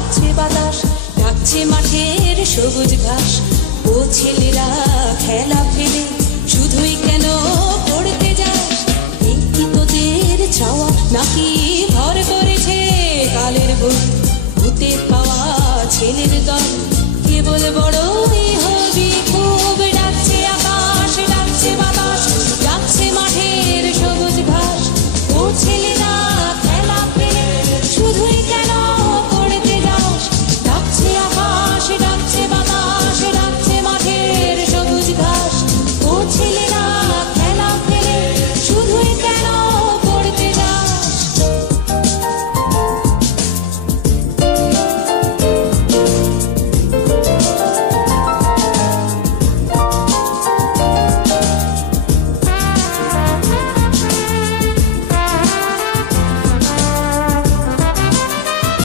ডাকছে বাতাস, ডাকছে মাঠের সবুজ ঘাস। ও ছেলেরা খেলা ফেলে শুধুই কেন পড়তে যাস? এই কি তোদের চাওয়া নাকি ভর করেছে কালের বুক?